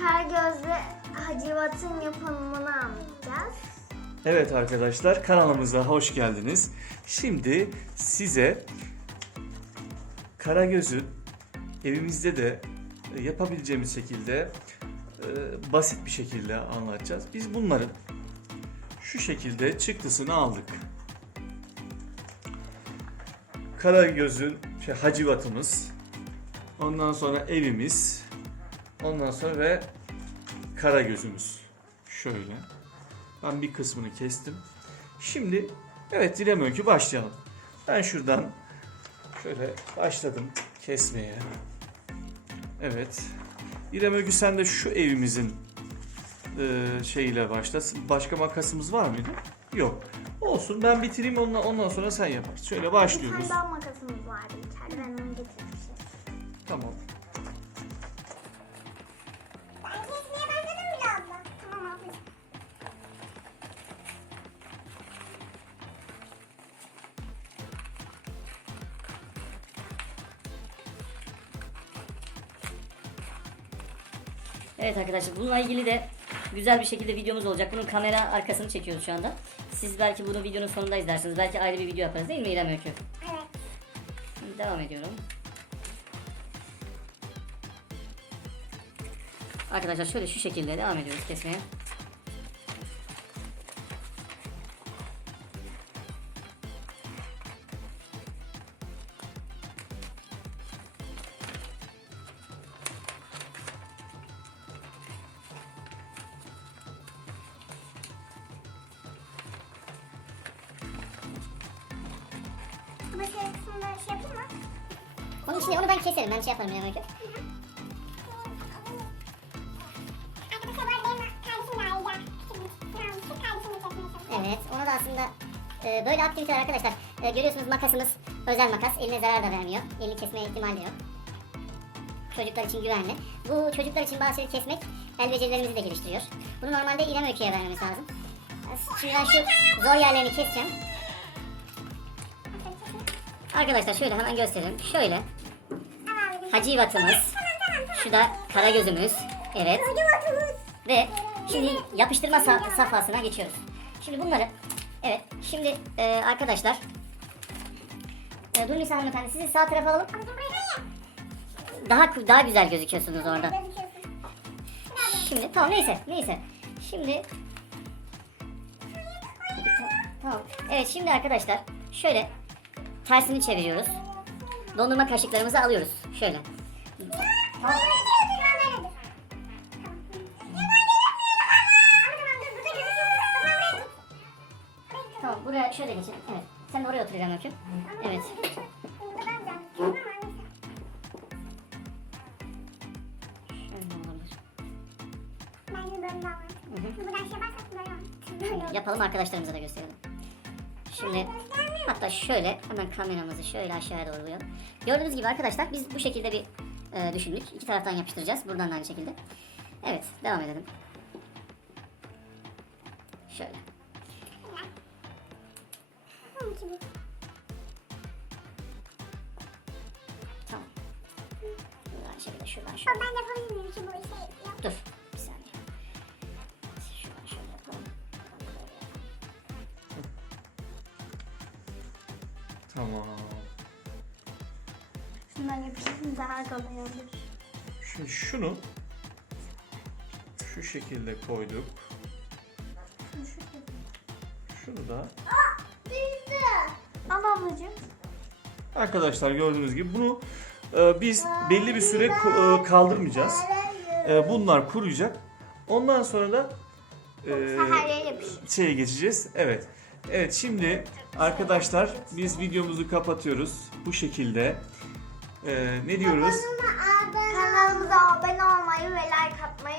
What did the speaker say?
Karagözlü Hacivat'ın yapımını anlatacağız. Evet arkadaşlar kanalımıza hoş geldiniz. Şimdi size Karagöz'ü evimizde de e, yapabileceğimiz şekilde e, basit bir şekilde anlatacağız. Biz bunların şu şekilde çıktısını aldık. Karagöz'ün şey, hacivatımız, ondan sonra evimiz, ondan sonra ve Karagöz'ümüz. Şöyle. Ben bir kısmını kestim. Şimdi evet dilem öykü başlayalım. Ben şuradan şöyle başladım kesmeye. Evet. İrem Öykü sen de şu evimizin e, şeyiyle başla. Başka makasımız var mıydı? Yok. Olsun ben bitireyim ondan, ondan sonra sen yaparsın. Şöyle Bir başlıyoruz. tane daha makasımız vardı içeride. Ben onu getirmişim. Tamam. Evet arkadaşlar bununla ilgili de güzel bir şekilde videomuz olacak. Bunun kamera arkasını çekiyoruz şu anda. Siz belki bunu videonun sonunda izlersiniz. Belki ayrı bir video yaparız değil mi İrem Öykü? Evet. Şimdi Devam ediyorum. Arkadaşlar şöyle şu şekilde devam ediyoruz kesmeye. Şey yapayım mı? Onu şimdi onu ben keserim. Ben şey yaparım kesmeye çalışıyor. Evet. Onu da aslında e, böyle aktiviteler arkadaşlar. E, görüyorsunuz makasımız özel makas. Eline zarar da vermiyor. Elini kesmeye ihtimali de yok. Çocuklar için güvenli. Bu çocuklar için bazı şeyleri kesmek el becerilerimizi de geliştiriyor. Bunu normalde İrem Öykü'ye vermemiz lazım. Şimdi ben şu zor yerlerini keseceğim. Arkadaşlar şöyle hemen göstereyim. Şöyle. Hacivatımız. Şu da karagözümüz. Evet. Ve şimdi yapıştırma sa- safhasına geçiyoruz. Şimdi bunları evet şimdi e, arkadaşlar e, dur Nisa hanımefendi sizi sağ tarafa alalım. Daha daha güzel gözüküyorsunuz orada. Şimdi tamam neyse neyse. Şimdi Tamam. Evet şimdi arkadaşlar şöyle tersini çeviriyoruz. Dondurma kaşıklarımızı alıyoruz. Şöyle. Tamam. Tamam buraya şöyle geçelim. Evet. Sen de oraya otur İrem Öykü. Evet. Yapalım arkadaşlarımıza da gösterelim. Şimdi hatta şöyle hemen kameramızı şöyle aşağıya doğru koyalım. Gördüğünüz gibi arkadaşlar biz bu şekilde bir e, düşündük. İki taraftan yapıştıracağız. Buradan da aynı şekilde. Evet devam edelim. Şöyle. Tamam. Şekilde şuradan şöyle. Ben yapabilir miyim ki bu işi? Yok. Dur Tamam. Şundan yapıştırın daha kolay olur. Şimdi şunu şu şekilde koyduk. Şunu da Büyüdü. Al ablacığım. Arkadaşlar gördüğünüz gibi bunu e, biz belli bir süre e, kaldırmayacağız. E, bunlar kuruyacak. Ondan sonra da e, şeye geçeceğiz. Evet. Evet şimdi arkadaşlar biz videomuzu kapatıyoruz. Bu şekilde. E, ne diyoruz? Kanalımıza abone olmayı ve like atmayı.